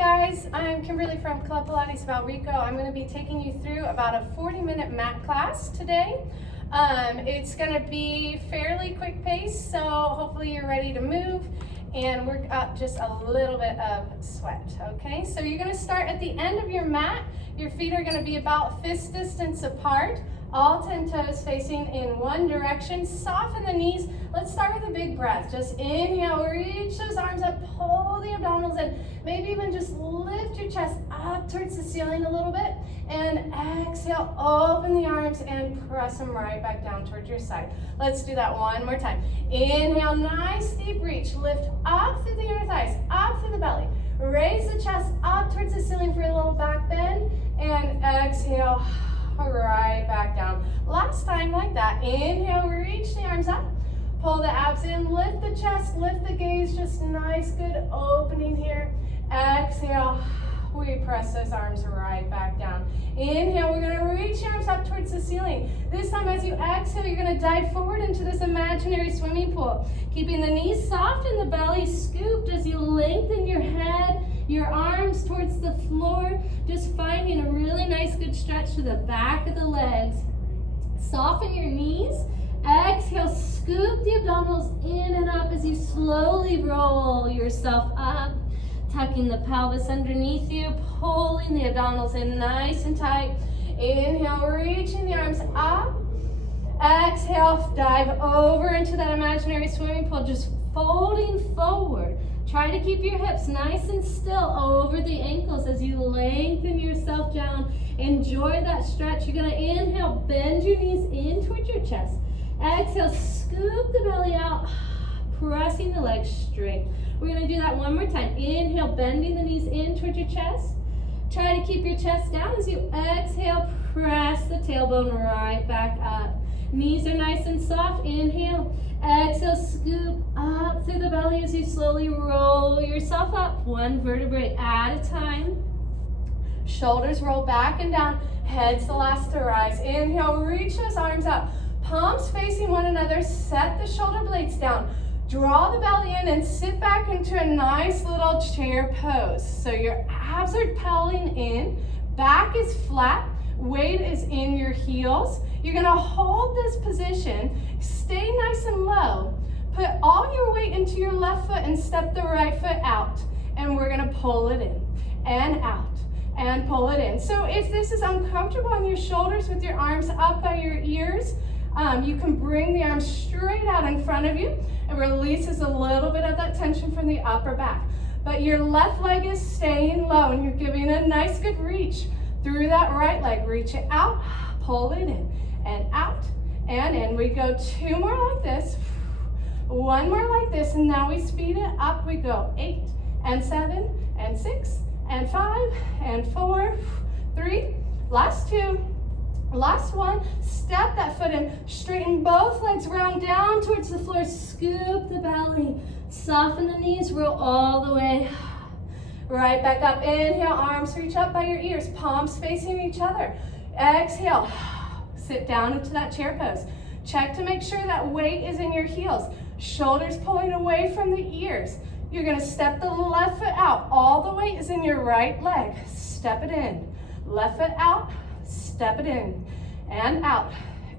guys, I'm Kimberly from Club Pilates Valrico. I'm going to be taking you through about a 40-minute mat class today. It's going to be fairly quick pace, so hopefully you're ready to move and work up just a little bit of sweat, okay? So you're going to start at the end of your mat. Your feet are going to be about fist distance apart, all 10 toes facing in one direction. Soften the knees. Let's start with a big breath. Just inhale, reach those arms up, pull the abdominals in. Maybe even just lift your chest up towards the ceiling a little bit. And exhale, open the arms and press them right back down towards your side. Let's do that one more time. Inhale, nice deep reach. Lift up through the inner thighs, up through the belly. Raise the chest up towards the ceiling for a little back bend. And exhale, right back down. Last time like that. Inhale, reach the arms up. Pull the abs in, lift the chest, lift the gaze. Just nice, good opening here. Exhale, we press those arms right back down. Inhale, we're gonna reach the arms up towards the ceiling. This time as you exhale, you're gonna dive forward into this imaginary swimming pool. Keeping the knees soft and the belly scooped as you lengthen your head, your arms towards the floor, just finding a really nice good stretch to the back of the legs. Soften your knees. Exhale, scoop the abdominals in and up as you slowly roll yourself up, tucking the pelvis underneath you, pulling the abdominals in nice and tight. Inhale, reaching the arms up. Exhale, dive over into that imaginary swimming pool, just folding forward. Try to keep your hips nice and still over the ankles as you lengthen yourself down. Enjoy that stretch. You're going to inhale, bend your knees in towards your chest. Exhale, scoop the belly out, pressing the legs straight. We're going to do that one more time. Inhale, bending the knees in towards your chest. Try to keep your chest down as you exhale, press the tailbone right back up. Knees are nice and soft. Inhale, exhale, scoop up through the belly as you slowly roll yourself up, one vertebrae at a time. Shoulders roll back and down, head's the last to rise. Inhale, reach those arms up, palms facing one another, set the shoulder blades down. Draw the belly in and sit back into a nice little chair pose. So your abs are pulling in, back is flat, weight is in your heels. You're gonna hold this position, stay nice and low, put all your weight into your left foot and step the right foot out. And we're gonna pull it in and out and pull it in. So if this is uncomfortable on your shoulders with your arms up by your ears, you can bring the arms straight out in front of you. It releases a little bit of that tension from the upper back. But your left leg is staying low and you're giving a nice good reach through that right leg. Reach it out, pull it in, and out and in. We go two more like this, one more like this, and now we speed it up. We go 8 and 7 and 6 and 5 and 4, 3, last 2, last 1. Step that foot in, straighten both legs, round down towards the floor, scoop the belly, soften the knees, roll all the way right back up. Inhale, arms reach up by your ears, palms facing each other. Exhale, sit down into that chair pose. Check to make sure that weight is in your heels, shoulders pulling away from the ears. You're gonna step the left foot out. All the weight is in your right leg. Step it in. Left foot out, step it in, and out,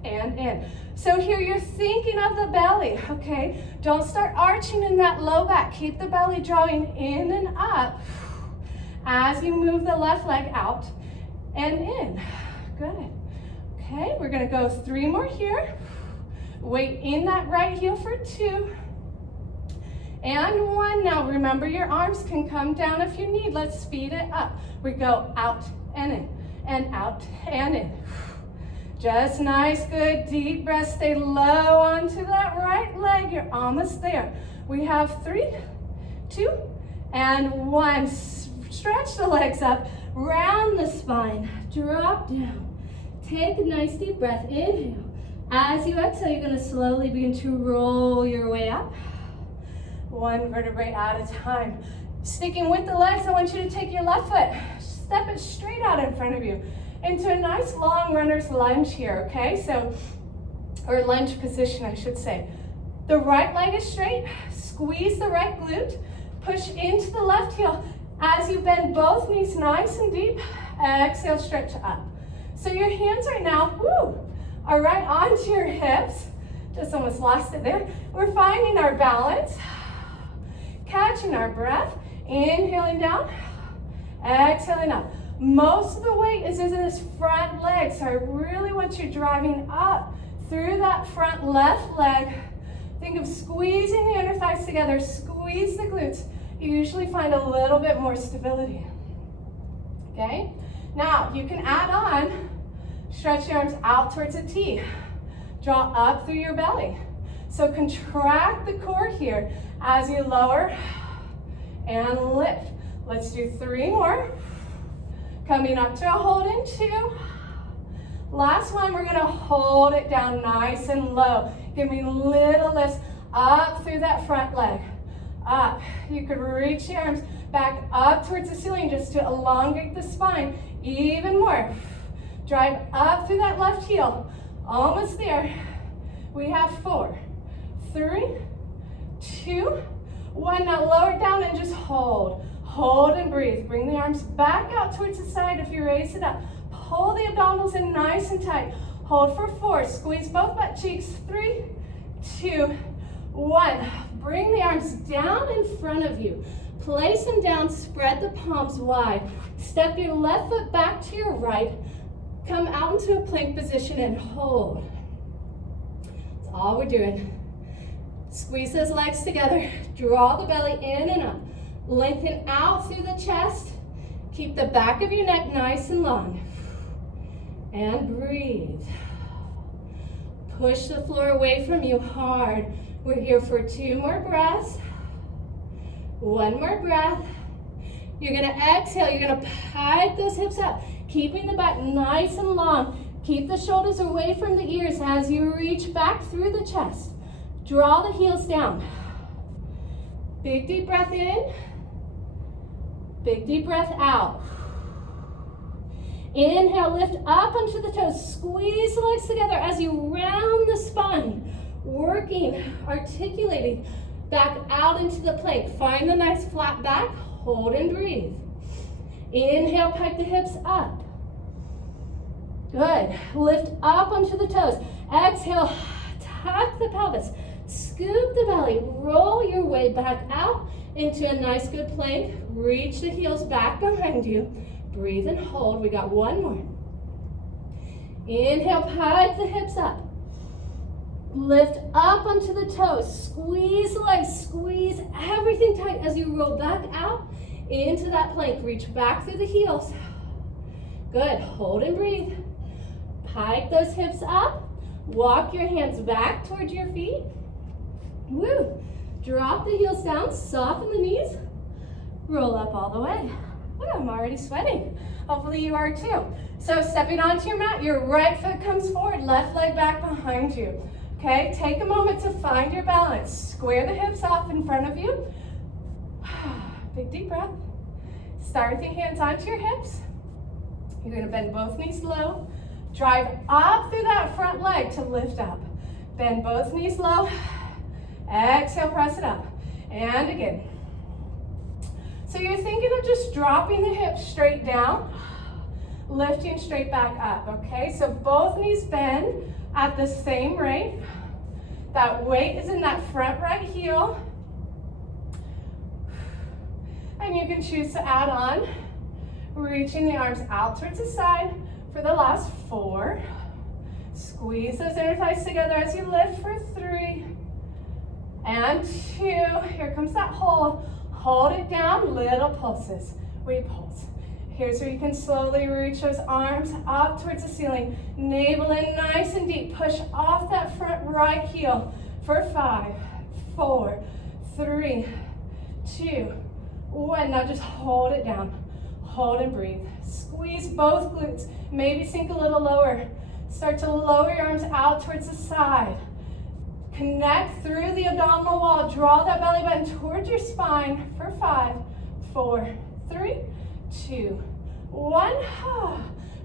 and in. So here you're thinking of the belly, okay? Don't start arching in that low back. Keep the belly drawing in and up as you move the left leg out and in. Good. Okay, we're gonna go 3 more here. Weight in that right heel for 2. And 1. Now remember your arms can come down if you need. Let's speed it up. We go out and in, and out and in. Just nice, good, deep breath. Stay low onto that right leg. You're almost there. We have 3, 2, and 1. Stretch the legs up, round the spine, drop down. Take a nice deep breath. Inhale. As you exhale, you're going to slowly begin to roll your way up, one vertebrae at a time. Sticking with the legs, I want you to take your left foot, step it straight out in front of you into a nice long runner's lunge here, okay? So, or lunge position, I should say. The right leg is straight, squeeze the right glute, push into the left heel, As you bend both knees nice and deep, exhale, stretch up. So your hands right now, are right onto your hips. Just almost lost it there. We're finding our balance, catching our breath, inhaling down, exhaling up. Most of the weight is in this front leg, so I really want you driving up through that front left leg. Think of squeezing the inner thighs together, squeeze the glutes. You usually find a little bit more stability. Okay? Now, you can add on, stretch your arms out towards a T. Draw up through your belly. So contract the core here as you lower and lift. Let's do 3 more. Coming up to a hold in 2. Last one, we're gonna hold it down nice and low. Give me little lifts up through that front leg. Up. You could reach the arms back up towards the ceiling just to elongate the spine even more. Drive up through that left heel. Almost there. We have 4, 3, 2, 1. Now lower it down and just hold. Hold and breathe. Bring the arms back out towards the side if you raise it up. Pull the abdominals in nice and tight. Hold for 4. Squeeze both butt cheeks. 3, 2, 1. Bring the arms down in front of you. Place them down. Spread the palms wide. Step your left foot back to your right. Come out into a plank position and hold. That's all we're doing. Squeeze those legs together. Draw the belly in and up. Lengthen out through the chest. Keep the back of your neck nice and long. And breathe. Push the floor away from you hard. We're here for 2 more breaths. 1 more breath. You're gonna exhale. You're gonna pike those hips up, keeping the back nice and long. Keep the shoulders away from the ears as you reach back through the chest. Draw the heels down. Big deep breath in. Big deep breath out. Inhale, lift up onto the toes. Squeeze the legs together as you round the spine. Working, articulating back out into the plank. Find the nice flat back. Hold and breathe. Inhale, pike the hips up. Good. Lift up onto the toes. Exhale, tuck the pelvis. Scoop the belly. Roll your way back out into a nice good plank. Reach the heels back behind you. Breathe and hold. We got 1 more. Inhale, pike the hips up. Lift up onto the toes. Squeeze the legs. Squeeze everything tight as you roll back out into that plank. Reach back through the heels. Good. Hold and breathe. Pike those hips up. Walk your hands back towards your feet. Woo. Drop the heels down. Soften the knees. Roll up all the way. Woo, I'm already sweating. Hopefully you are too. So stepping onto your mat, your right foot comes forward, left leg back behind you. Okay, take a moment to find your balance. Square the hips off in front of you. Big deep breath. Start with your hands onto your hips. You're gonna bend both knees low. Drive up through that front leg to lift up. Bend both knees low. Exhale, press it up. And again. So you're thinking of just dropping the hips straight down, lifting straight back up, okay? So both knees bend at the same rate. That weight is in that front right heel. And you can choose to add on, reaching the arms out towards the side for the last 4. Squeeze those inner thighs together as you lift for 3 and 2. Here comes that hold. Hold it down, little pulses. We pulse. Here's where you can slowly reach those arms up towards the ceiling. Navel in nice and deep. Push off that front right heel for 5, 4, 3, 2, 1. Now just hold it down. Hold and breathe. Squeeze both glutes. Maybe sink a little lower. Start to lower your arms out towards the side. Connect through the abdominal wall. Draw that belly button towards your spine for 5, 4, 3, 2, 1.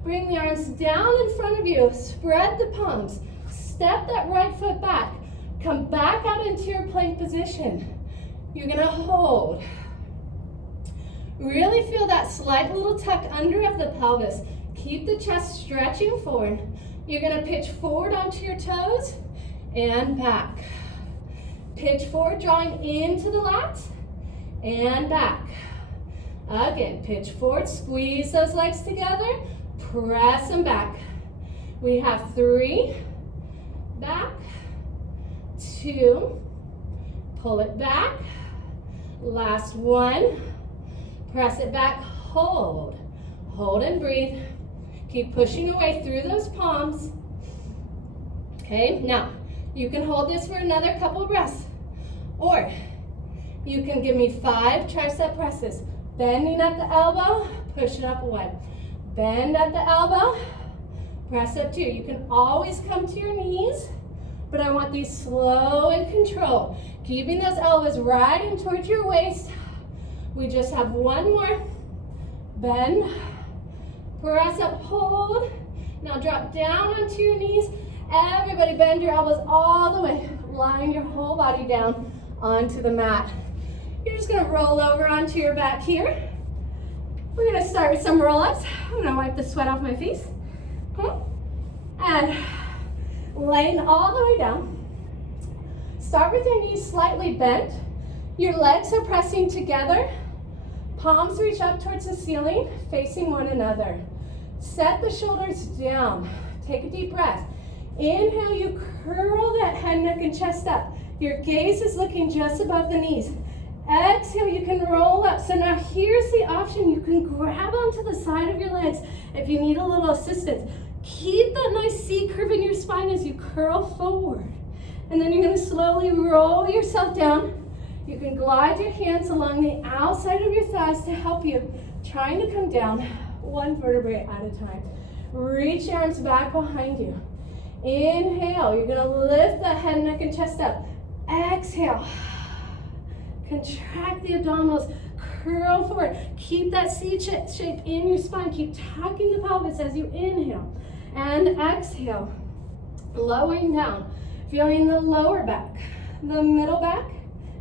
Bring the arms down in front of you. Spread the palms. Step that right foot back. Come back out into your plank position. You're gonna hold. Really feel that slight little tuck under of the pelvis. Keep the chest stretching forward. You're gonna pitch forward onto your toes and back. Pitch forward, drawing into the lats and back. Again, pitch forward, squeeze those legs together, press them back. We have 3, back, 2, pull it back, last 1, press it back, hold and breathe. Keep pushing away through those palms. Okay, now you can hold this for another couple breaths, or you can give me 5 tricep presses. Bending at the elbow, push it up 1. Bend at the elbow, press up 2. You can always come to your knees, but I want these slow and controlled. Keeping those elbows right in towards your waist. We just have 1 more. Bend, press up, hold. Now drop down onto your knees. Everybody bend your elbows all the way. Line your whole body down onto the mat. You're just gonna roll over onto your back here. We're gonna start with some roll-ups. I'm gonna wipe the sweat off my face. Okay. And laying all the way down. Start with your knees slightly bent. Your legs are pressing together. Palms reach up towards the ceiling, facing one another. Set the shoulders down. Take a deep breath. Inhale, you curl that head, neck, and chest up. Your gaze is looking just above the knees. Exhale, you can roll up. So now here's the option. You can grab onto the side of your legs if you need a little assistance. Keep that nice C curve in your spine as you curl forward. And then you're gonna slowly roll yourself down. You can glide your hands along the outside of your thighs to help you. Trying to come down 1 vertebrae at a time. Reach your arms back behind you. Inhale, you're gonna lift the head, neck, and chest up. Exhale. Contract the abdominals, curl forward. Keep that C shape in your spine. Keep tucking the pelvis as you inhale. And exhale, lowering down. Feeling the lower back, the middle back,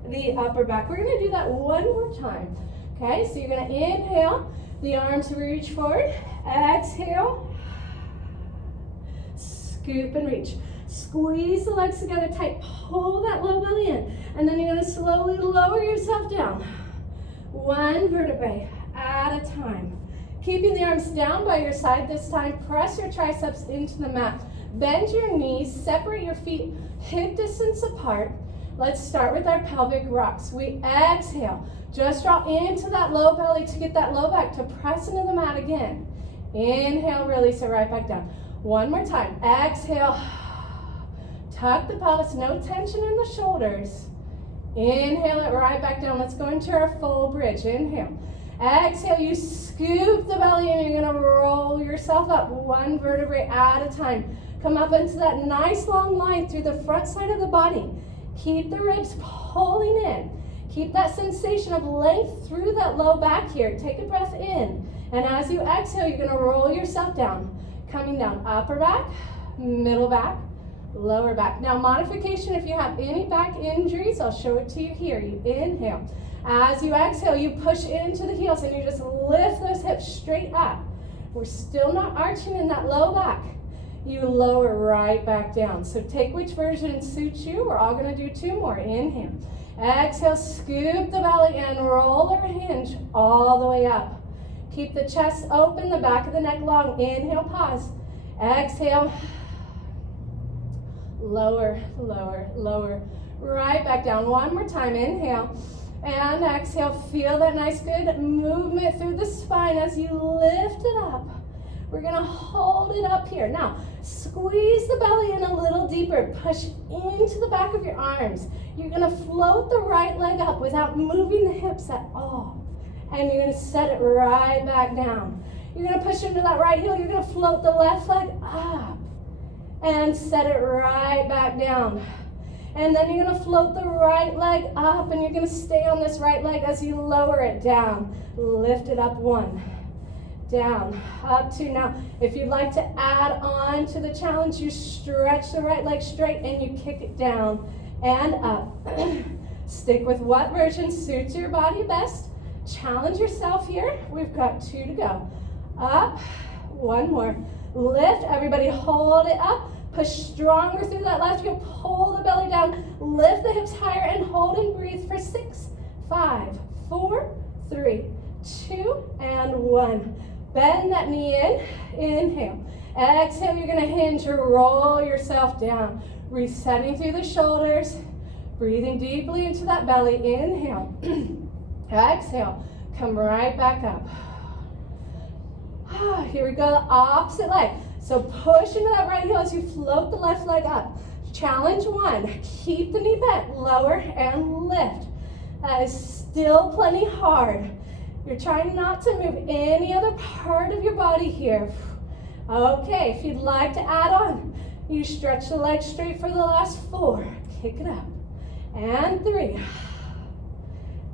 the upper back. We're gonna do that 1 more time. Okay, so you're gonna inhale, the arms reach forward. Exhale, scoop and reach. Squeeze the legs together tight, pull that low belly in, and then you're gonna slowly lower yourself down. 1 vertebrae at a time. Keeping the arms down by your side this time, press your triceps into the mat. Bend your knees, separate your feet hip distance apart. Let's start with our pelvic rocks. We exhale, just draw into that low belly to get that low back to press into the mat again. Inhale, release it right back down. 1 more time, exhale. Tuck the pelvis, no tension in the shoulders. Inhale it right back down. Let's go into our full bridge. Inhale. Exhale, you scoop the belly and you're gonna roll yourself up 1 vertebrae at a time. Come up into that nice long line through the front side of the body. Keep the ribs pulling in. Keep that sensation of length through that low back here. Take a breath in. And as you exhale, you're gonna roll yourself down. Coming down, upper back, middle back, lower back. Now modification, if you have any back injuries, I'll show it to you here. You inhale. As you exhale, you push into the heels and you just lift those hips straight up. We're still not arching in that low back. You lower right back down. So take which version suits you. We're all gonna do 2 more. Inhale. Exhale, scoop the belly and roll or hinge all the way up. Keep the chest open, the back of the neck long. Inhale, pause. Exhale. Lower, lower, lower. Right back down. 1 more time. Inhale. And exhale. Feel that nice good movement through the spine as you lift it up. We're gonna hold it up here. Now, squeeze the belly in a little deeper. Push into the back of your arms. You're gonna float the right leg up without moving the hips at all. And you're gonna set it right back down. You're gonna push into that right heel. You're gonna float the left leg up and set it right back down. And then you're gonna float the right leg up and you're gonna stay on this right leg as you lower it down. Lift it up 1. Down, up 2. Now, if you'd like to add on to the challenge, you stretch the right leg straight and you kick it down and up. Stick with what version suits your body best. Challenge yourself here. We've got 2 to go. Up, 1 more. Lift, everybody hold it up. Push stronger through that left heel. Pull the belly down. Lift the hips higher and hold and breathe for 6, 5, 4, 3, 2, and 1. Bend that knee in. Inhale. Exhale, you're gonna hinge or roll yourself down. Resetting through the shoulders. Breathing deeply into that belly. Inhale. Exhale. Come right back up. Here we go, opposite leg. So push into that right heel as you float the left leg up. Challenge 1. Keep the knee bent. Lower and lift. That is still plenty hard. You're trying not to move any other part of your body here. Okay, if you'd like to add on, you stretch the legs straight for the last 4. Kick it up. And 3.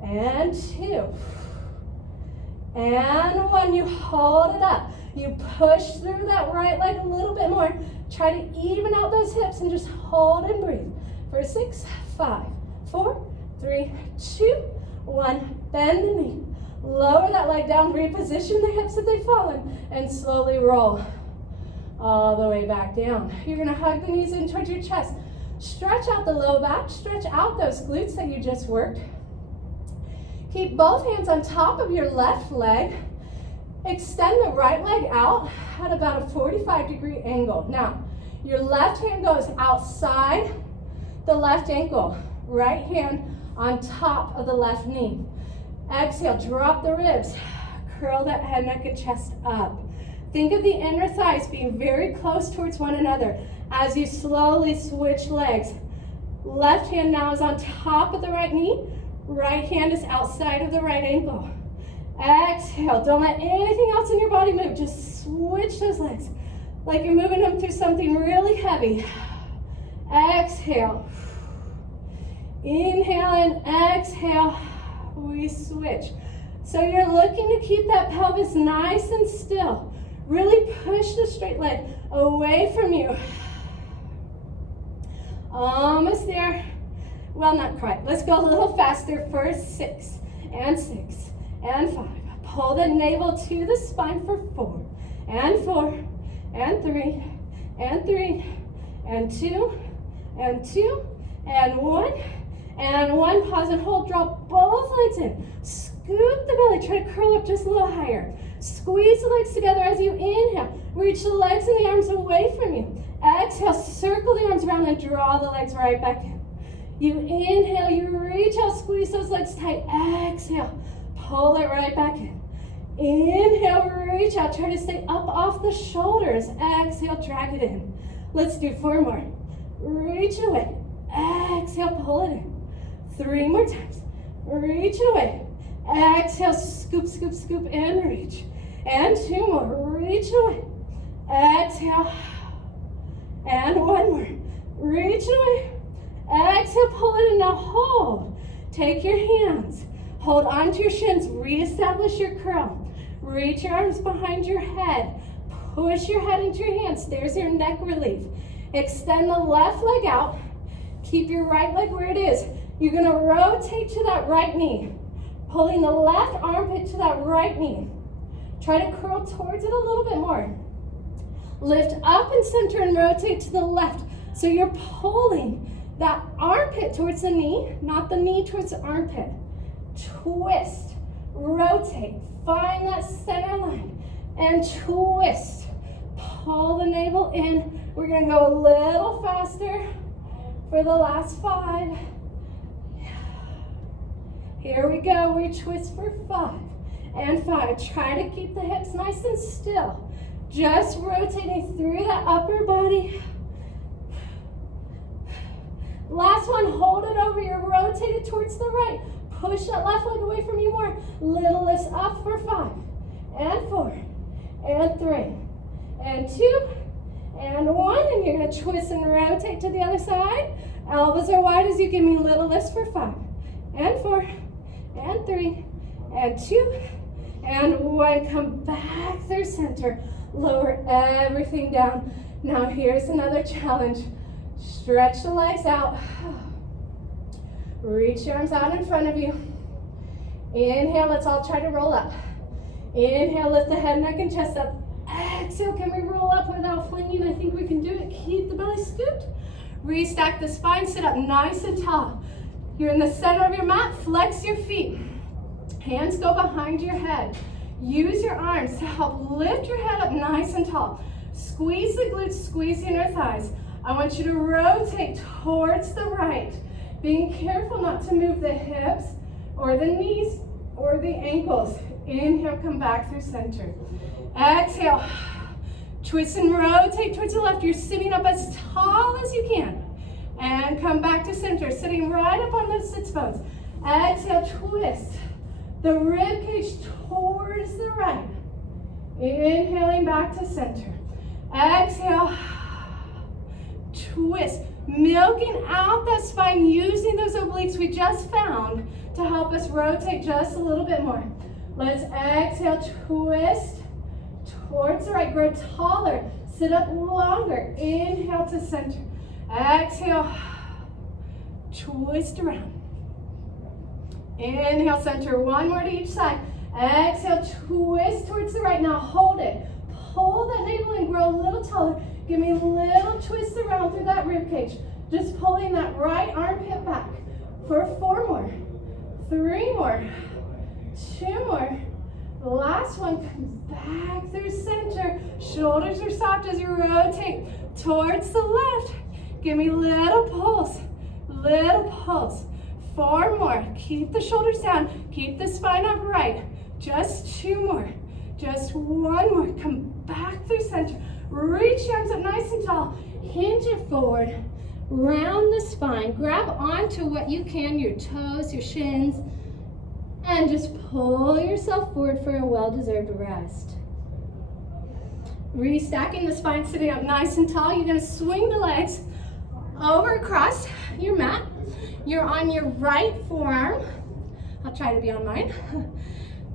And 2. And 1. You hold it up. You push through that right leg a little bit more. Try to even out those hips and just hold and breathe. For 6, 5, 4, 3, 2, 1. Bend the knee. Lower that leg down. Reposition the hips if they've fallen. And slowly roll all the way back down. You're going to hug the knees in towards your chest. Stretch out the low back. Stretch out those glutes that you just worked. Keep both hands on top of your left leg. Extend the right leg out at about a 45-degree angle. Now, your left hand goes outside the left ankle. Right hand on top of the left knee. Exhale, drop the ribs. Curl that head, neck, and chest up. Think of the inner thighs being very close towards one another as you slowly switch legs. Left hand now is on top of the right knee. Right hand is outside of the right ankle. Exhale. Don't let anything else in your body move. Just switch those legs like you're moving them through something really heavy. Exhale. Inhale and exhale. We switch. So you're looking to keep that pelvis nice and still. Really push the straight leg away from you. Almost there. Well, not quite. Let's go a little faster. First, 6 and 6 and 5. Pull the navel to the spine for 4 and 4 and 3 and 3 and 2 and 2 and 1 and 1. Pause and hold. Drop both legs in. Scoop the belly. Try to curl up just a little higher. Squeeze the legs together as you inhale. Reach the legs and the arms away from you. Exhale. Circle the arms around and draw the legs right back in. You inhale, you reach out, squeeze those legs tight. Exhale, pull it right back in. Inhale, reach out, try to stay up off the shoulders. Exhale, drag it in. Let's do 4 more. Reach away. Exhale, pull it in. 3 more times. Reach away. Exhale, scoop, scoop, scoop, and reach. And 2 more. Reach away. Exhale. And 1 more. Reach away. Exhale, pull it in. Now hold. Take your hands. Hold onto your shins. Reestablish your curl. Reach your arms behind your head. Push your head into your hands. There's your neck relief. Extend the left leg out. Keep your right leg where it is. You're going to rotate to that right knee. Pulling the left armpit to that right knee. Try to curl towards it a little bit more. Lift up and center and rotate to the left. So you're pulling that armpit towards the knee, not the knee towards the armpit. Twist, rotate, find that center line, and twist. Pull the navel in. We're gonna go a little faster for the last 5. Here we go, we twist for 5 and 5. Try to keep the hips nice and still. Just rotating through that upper body. Last one, hold it over. You're rotated towards the right. Push that left leg away from you more. Little lifts up for 5 and 4 and 3 and 2 and 1. And you're going to twist and rotate to the other side. Elbows are wide as you give me little lifts for 5 and 4 and 3 and 2 and 1. Come back through center. Lower everything down. Now here's another challenge. Stretch the legs out. Reach your arms out in front of you. Inhale, let's all try to roll up. Inhale, lift the head, neck, and chest up. Exhale, can we roll up without flinging? I think we can do it. Keep the belly scooped. Restack the spine, sit up nice and tall. You're in the center of your mat, flex your feet. Hands go behind your head. Use your arms to help lift your head up nice and tall. Squeeze the glutes, squeeze the inner thighs. I want you to rotate towards the right, being careful not to move the hips or the knees or the ankles. Inhale, come back through center. Exhale, twist and rotate towards the left. You're sitting up as tall as you can. And come back to center, sitting right up on those sits bones. Exhale, twist the rib cage towards the right. Inhaling back to center. Exhale, twist, milking out that spine, using those obliques we just found to help us rotate just a little bit more. Let's exhale, twist towards the right, grow taller, sit up longer. Inhale to center. Exhale, twist around. Inhale, center, one more to each side. Exhale, twist towards the right. Now hold it. Pull that navel and grow a little taller. Give me a little twist around through that rib cage. Just pulling that right armpit back for 4 more, 3 more, 2 more. Last one, come back through center. Shoulders are soft as you rotate towards the left. Give me little pulse, little pulse. 4 more, keep the shoulders down, keep the spine upright. Just 2 more, just 1 more. Come back through center. Reach your arms up nice and tall. Hinge it forward, round the spine. Grab onto what you can, your toes, your shins, and just pull yourself forward for a well-deserved rest. Restacking the spine, sitting up nice and tall. You're gonna swing the legs over across your mat. You're on your right forearm. I'll try to be on mine.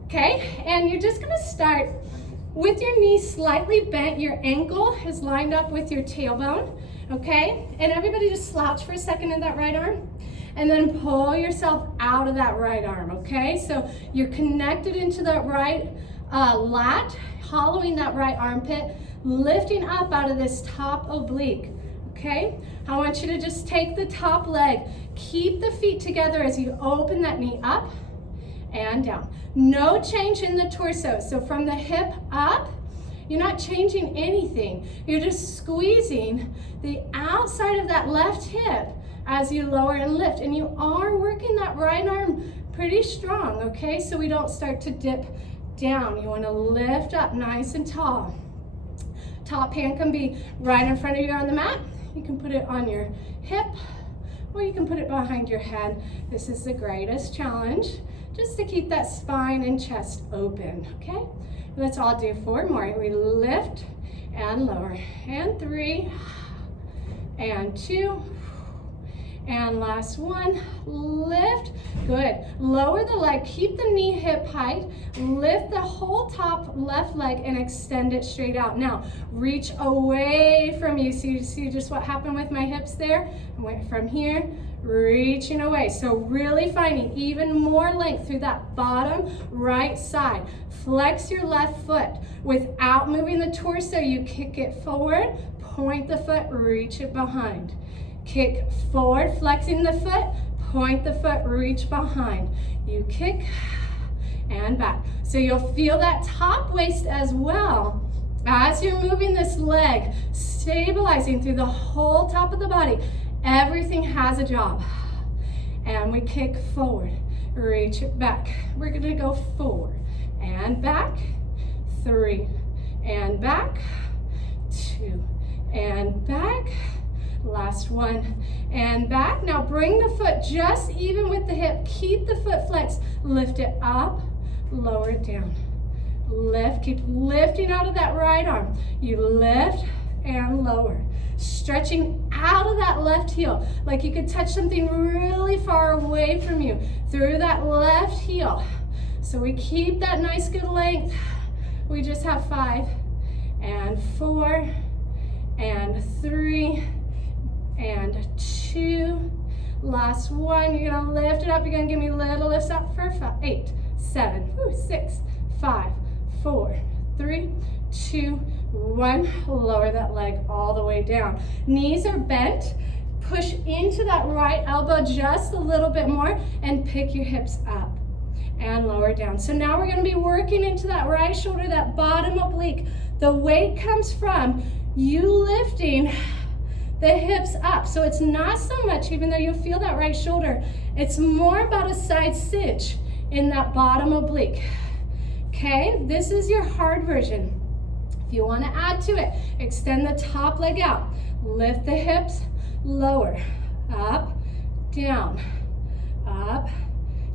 Okay, and you're just gonna start with your knees slightly bent. Your ankle is lined up with your tailbone, okay? And everybody just slouch for a second in that right arm. And then pull yourself out of that right arm, okay? So you're connected into that right lat, hollowing that right armpit, lifting up out of this top oblique, okay? I want you to just take the top leg, keep the feet together as you open that knee up and down. No change in the torso. So from the hip up, you're not changing anything. You're just squeezing the outside of that left hip as you lower and lift. And you are working that right arm pretty strong, okay? So we don't start to dip down. You wanna lift up nice and tall. Top hand can be right in front of you on the mat. You can put it on your hip, or you can put it behind your head. This is the greatest challenge, just to keep that spine and chest open, okay? Let's all do 4 more. We lift and lower, and 3, and 2, and last one, lift. Good. Lower the leg, keep the knee hip height, lift the whole top left leg and extend it straight out. Now, reach away from you. See just what happened with my hips there? I went from here, reaching away. So really finding even more length through that bottom right side. Flex your left foot. Without moving the torso, you kick it forward, point the foot, reach it behind. Kick forward, flexing the foot, point the foot, reach behind. You kick and back. So you'll feel that top waist as well as you're moving this leg, stabilizing through the whole top of the body. Everything has a job. And we kick forward, reach it back. We're gonna go forward and back, 3, and back, 2, and back. Last one, and back. Now bring the foot just even with the hip. Keep the foot flexed. Lift it up, lower it down. Lift, keep lifting out of that right arm. You lift and lower. Stretching out of that left heel, like you could touch something really far away from you through that left heel. So we keep that nice good length. We just have 5, and 4, and 3, and 2, last one. You're gonna lift it up. You're gonna give me little lifts up for 8, 7, 6, 5, 4, 3, 2, 1. Lower that leg all the way down. Knees are bent. Push into that right elbow just a little bit more and pick your hips up and lower down. So now we're going to be working into that right shoulder, that bottom oblique. The weight comes from you lifting the hips up. So it's not so much, even though you'll feel that right shoulder, it's more about a side cinch in that bottom oblique. Okay, this is your hard version. If you want to add to it, extend the top leg out. Lift the hips, lower, up, down, up,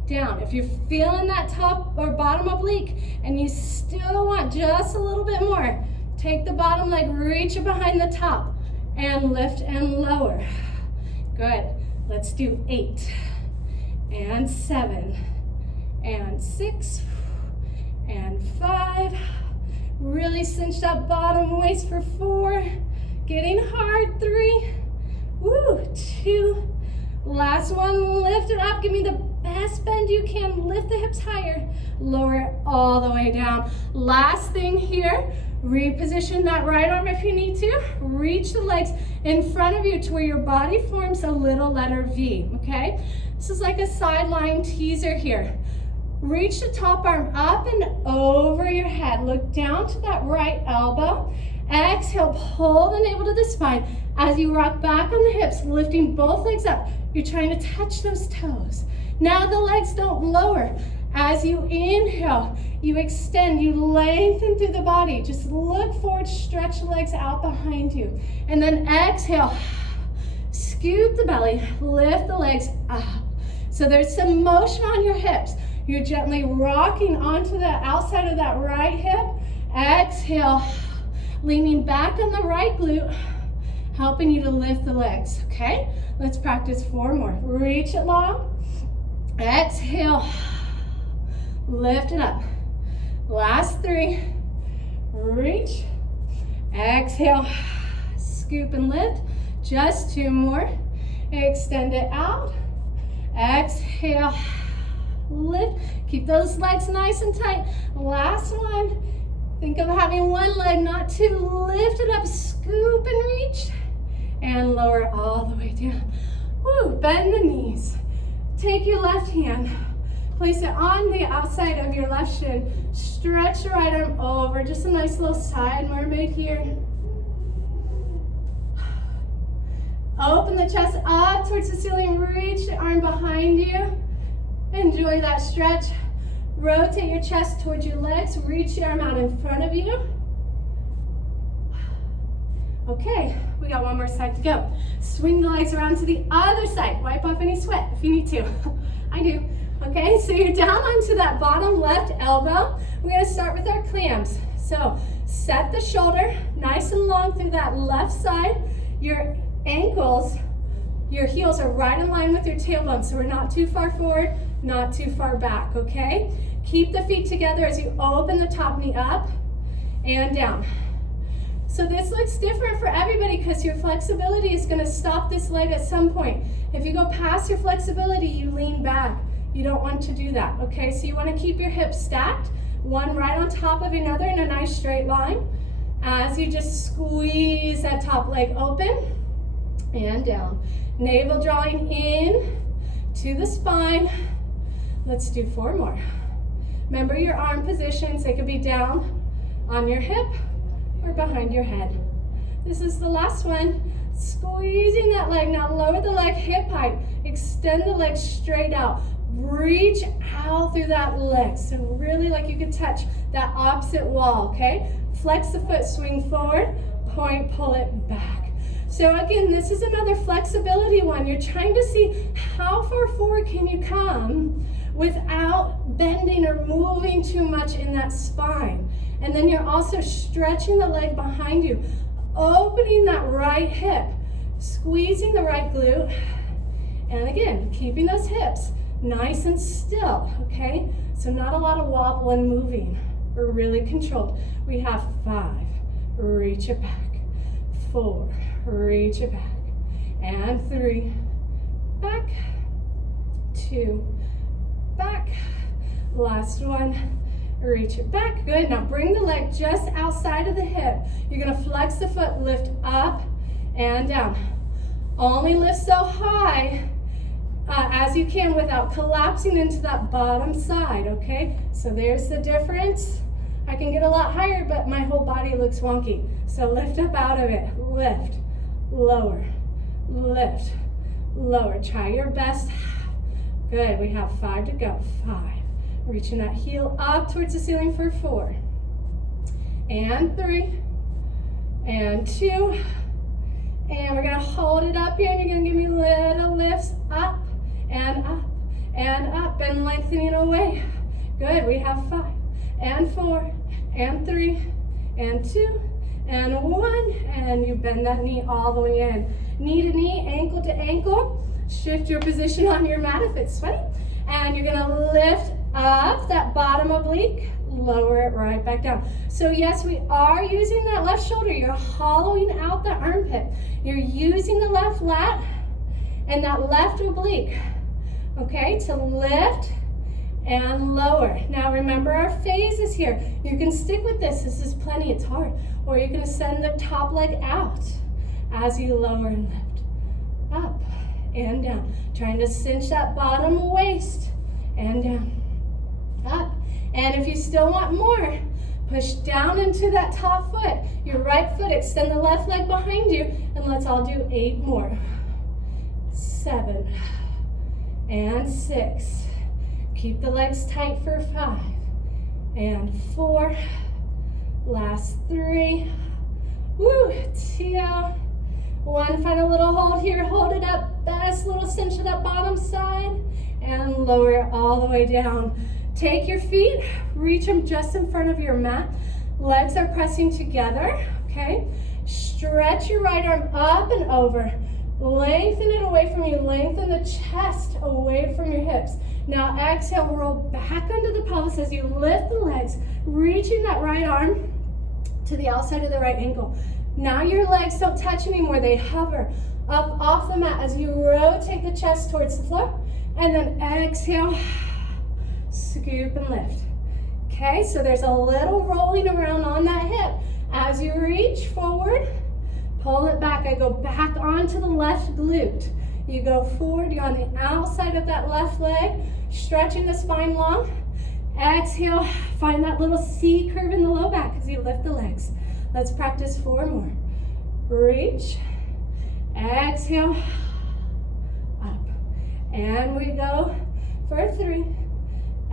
down. If you're feeling that top or bottom oblique and you still want just a little bit more, take the bottom leg, reach it behind the top, and lift and lower. Good. Let's do 8 and 7 and 6 and 5. Really cinch that bottom waist for 4. Getting hard. 3. Woo. 2. Last one. Lift it up. Give me the best bend you can. Lift the hips higher. Lower it all the way down. Last thing here. Reposition that right arm if you need to. Reach the legs in front of you to where your body forms a little letter V, okay? This is like a sideline teaser here. Reach the top arm up and over your head. Look down to that right elbow. Exhale, pull the navel to the spine. As you rock back on the hips, lifting both legs up, you're trying to touch those toes. Now the legs don't lower. As you inhale, you extend, you lengthen through the body. Just look forward, stretch the legs out behind you. And then exhale, scoop the belly, lift the legs up. So there's some motion on your hips. You're gently rocking onto the outside of that right hip. Exhale, leaning back on the right glute, helping you to lift the legs, okay? Let's practice 4 more. Reach it long. Exhale, lift it up. Last 3. Reach. Exhale, scoop and lift. Just 2 more. Extend it out. Exhale, lift. Keep those legs nice and tight. Last one. Think of having one leg, not 2. Lift it up, scoop and reach. And lower all the way down. Woo, bend the knees. Take your left hand. Place it on the outside of your left shin. Stretch the right arm over. Just a nice little side mermaid here. Open the chest up towards the ceiling. Reach the arm behind you. Enjoy that stretch. Rotate your chest towards your legs. Reach the arm out in front of you. Okay, we got one more side to go. Swing the legs around to the other side. Wipe off any sweat if you need to. I do. Okay, so you're down onto that bottom left elbow. We're gonna start with our clams. So set the shoulder nice and long through that left side. Your ankles, your heels are right in line with your tailbone, so we're not too far forward, not too far back, okay? Keep the feet together as you open the top knee up and down. So this looks different for everybody because your flexibility is gonna stop this leg at some point. If you go past your flexibility, you lean back. You don't want to do that, okay? So you wanna keep your hips stacked, one right on top of another in a nice straight line. As you just squeeze that top leg open and down. Navel drawing in to the spine. Let's do 4 more. Remember your arm positions, they could be down on your hip or behind your head. This is the last one. Squeezing that leg. Now lower the leg hip height. Extend the leg straight out. Reach out through that leg. So really like you could touch that opposite wall, okay? Flex the foot, swing forward, point, pull it back. So again, this is another flexibility one. You're trying to see how far forward can you come without bending or moving too much in that spine. And then you're also stretching the leg behind you, opening that right hip, squeezing the right glute, and again, keeping those hips nice and still, okay? So not a lot of wobble and moving. We're really controlled. We have 5, reach it back. 4, reach it back. And 3, back. 2, back. Last one. Reach it back. Good. Now bring the leg just outside of the hip. You're going to flex the foot, lift up and down. Only lift so high as you can without collapsing into that bottom side, okay? So there's the difference. I can get a lot higher, but my whole body looks wonky. So lift up out of it. Lift, lower, lift, lower. Try your best. Good. We have 5 to go. 5. Reaching that heel up towards the ceiling for 4. And 3. And 2. And we're going to hold it up here, and you're going to give me little lifts up and up and up and lengthening away. Good. We have 5 and 4 and 3 and 2 and 1. And you bend that knee all the way in. Knee to knee, ankle to ankle. Shift your position on your mat if it's sweaty. And you're going to lift up that bottom oblique, lower it right back down. So yes, we are using that left shoulder. You're hollowing out the armpit. You're using the left lat and that left oblique, okay, to lift and lower. Now remember our phases here. You can stick with this. This is plenty. It's hard. Or you can send the top leg out as you lower and lift. Up and down. Trying to cinch that bottom waist and down. Up. And if you still want more, push down into that top foot. Your right foot, extend the left leg behind you, and let's all do 8 more. 7 and 6. Keep the legs tight for 5 and 4. Last 3. Woo, 2. 1. Final little hold here. Hold it up. Best little cinch of that bottom side, and lower it all the way down. Take your feet, reach them just in front of your mat. Legs are pressing together, okay? Stretch your right arm up and over. Lengthen it away from you. Lengthen the chest away from your hips. Now exhale, roll back under the pelvis as you lift the legs, reaching that right arm to the outside of the right ankle. Now your legs don't touch anymore. They hover up off the mat as you rotate the chest towards the floor. And then exhale. Scoop and lift. Okay, so there's a little rolling around on that hip. As you reach forward, pull it back. I go back onto the left glute. You go forward, you're on the outside of that left leg, stretching the spine long. Exhale, find that little C curve in the low back as you lift the legs. Let's practice 4 more. Reach, exhale, up. And we go for 3.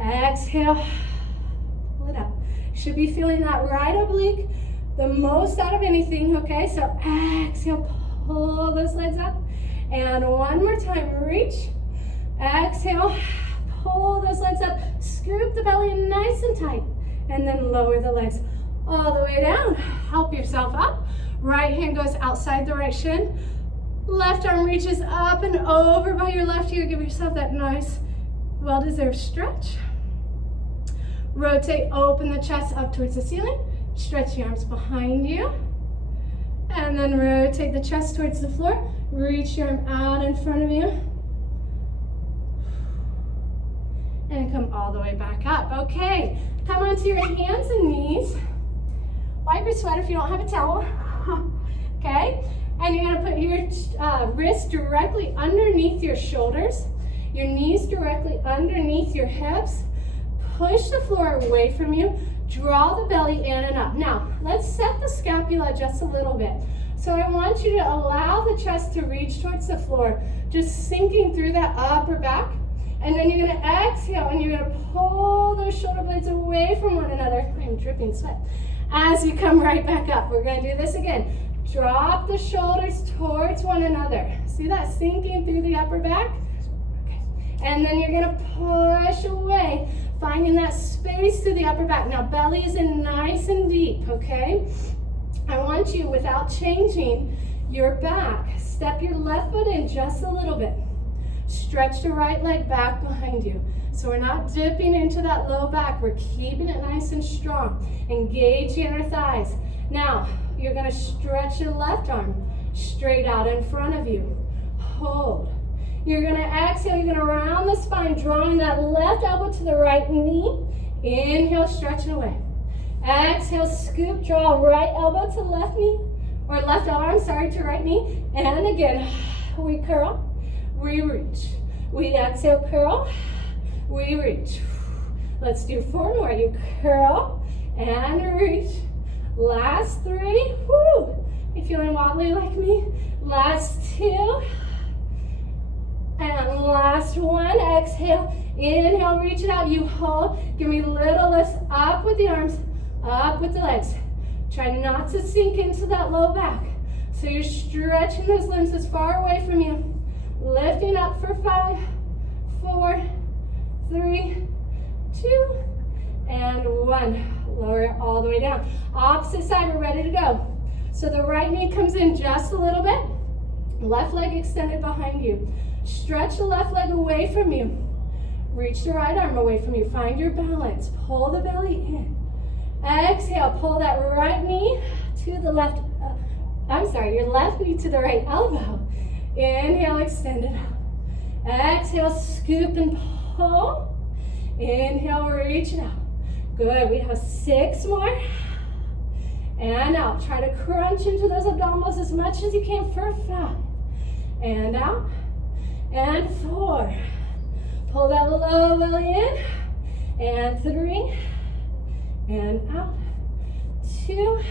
Exhale, pull it up. Should be feeling that right oblique the most out of anything, okay? So exhale, pull those legs up. And 1 more time, reach. Exhale, pull those legs up. Scoop the belly nice and tight. And then lower the legs all the way down. Help yourself up. Right hand goes outside the right shin. Left arm reaches up and over by your left ear. Give yourself that nice, well-deserved stretch. Rotate, open the chest up towards the ceiling. Stretch the arms behind you. And then rotate the chest towards the floor. Reach your arm out in front of you. And come all the way back up. Okay, come onto your hands and knees. Wipe your sweat if you don't have a towel. Okay, and you're gonna put your wrists directly underneath your shoulders. Your knees directly underneath your hips. Push the floor away from you. Draw the belly in and up. Now, let's set the scapula just a little bit. So I want you to allow the chest to reach towards the floor, just sinking through that upper back. And then you're gonna exhale and you're gonna pull those shoulder blades away from one another. I'm dripping sweat. As you come right back up, we're gonna do this again. Drop the shoulders towards one another. See that sinking through the upper back? Okay. And then you're gonna push away, finding that space through the upper back. Now belly is in nice and deep, okay? I want you, without changing your back, step your left foot in just a little bit. Stretch the right leg back behind you. So we're not dipping into that low back. We're keeping it nice and strong. Engage the inner thighs. Now, you're gonna stretch your left arm straight out in front of you. Hold. You're gonna exhale, you're gonna round the spine, drawing that left elbow to the right knee. Inhale, stretch it away. Exhale, scoop, draw right elbow to left knee, or left arm, sorry, to right knee. And again, we curl, we reach. We exhale, curl, we reach. Let's do 4 more. You curl and reach. Last 3. Woo! You feeling wobbly like me? Last 2. And last 1. Exhale. Inhale, reach it out. You hold. Give me little lifts up with the arms, up with the legs. Try not to sink into that low back. So you're stretching those limbs as far away from you. Lifting up for 5, 4, 3, 2, and 1. Lower it all the way down. Opposite side, we're ready to go. So the right knee comes in just a little bit. Left leg extended behind you. Stretch the left leg away from you. Reach the right arm away from you. Find your balance. Pull the belly in. Exhale, pull that right knee to the left, your left knee to the right elbow. Inhale, extend it out. Exhale, scoop and pull. Inhale, reach it out. Good, we have 6 more. And out. Try to crunch into those abdominals as much as you can for 5. And out. And 4. Pull that low belly in. And 3. And out. 2.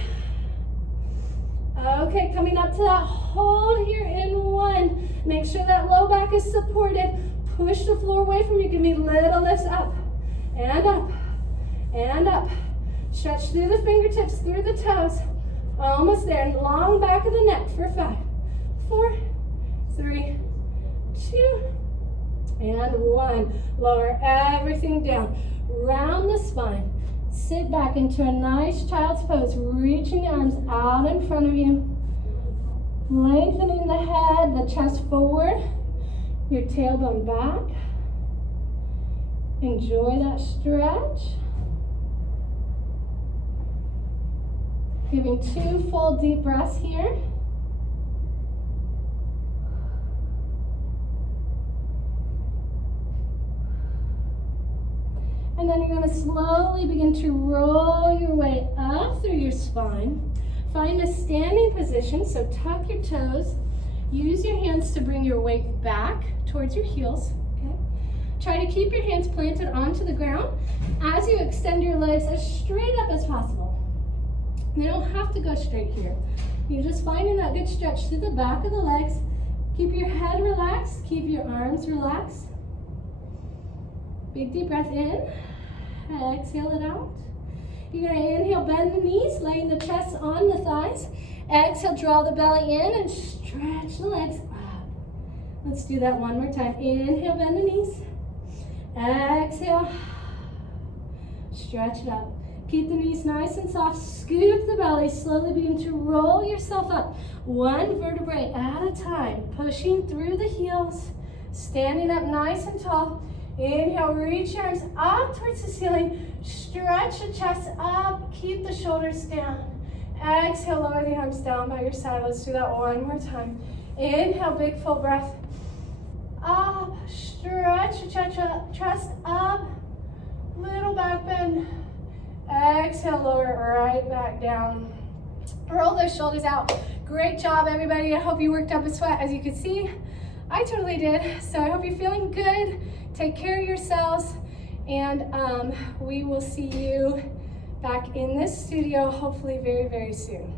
Okay, coming up to that hold here in 1. Make sure that low back is supported. Push the floor away from you. Give me little lifts up. And up. And up. Stretch through the fingertips, through the toes. Almost there. Long back of the neck for 5, 4, 3, 2, and 1. Lower everything down. Round the spine. Sit back into a nice child's pose. Reaching the arms out in front of you. Lengthening the head, the chest forward. Your tailbone back. Enjoy that stretch. Giving 2 full deep breaths here. And then you're going to slowly begin to roll your way up through your spine. Find a standing position, so tuck your toes. Use your hands to bring your weight back towards your heels. Okay? Try to keep your hands planted onto the ground as you extend your legs as straight up as possible. They don't have to go straight here. You're just finding that good stretch through the back of the legs. Keep your head relaxed. Keep your arms relaxed. Big deep breath in. Exhale it out. You're going to inhale, bend the knees, laying the chest on the thighs. Exhale, draw the belly in and stretch the legs up. Let's do that one more time. Inhale, bend the knees. Exhale. Stretch it up. Keep the knees nice and soft. Scoop the belly. Slowly begin to roll yourself up. 1 vertebrae at a time. Pushing through the heels. Standing up nice and tall. Inhale, reach your arms up towards the ceiling. Stretch the chest up. Keep the shoulders down. Exhale, lower the arms down by your side. Let's do that one more time. Inhale, big full breath. Up. Stretch the chest up. Little back bend. Exhale, lower it right back down. Roll those shoulders out. Great job, everybody. I hope you worked up a sweat. As you can see, I totally did. So I hope you're feeling good. Take care of yourselves. And we will see you back in this studio hopefully very, very soon.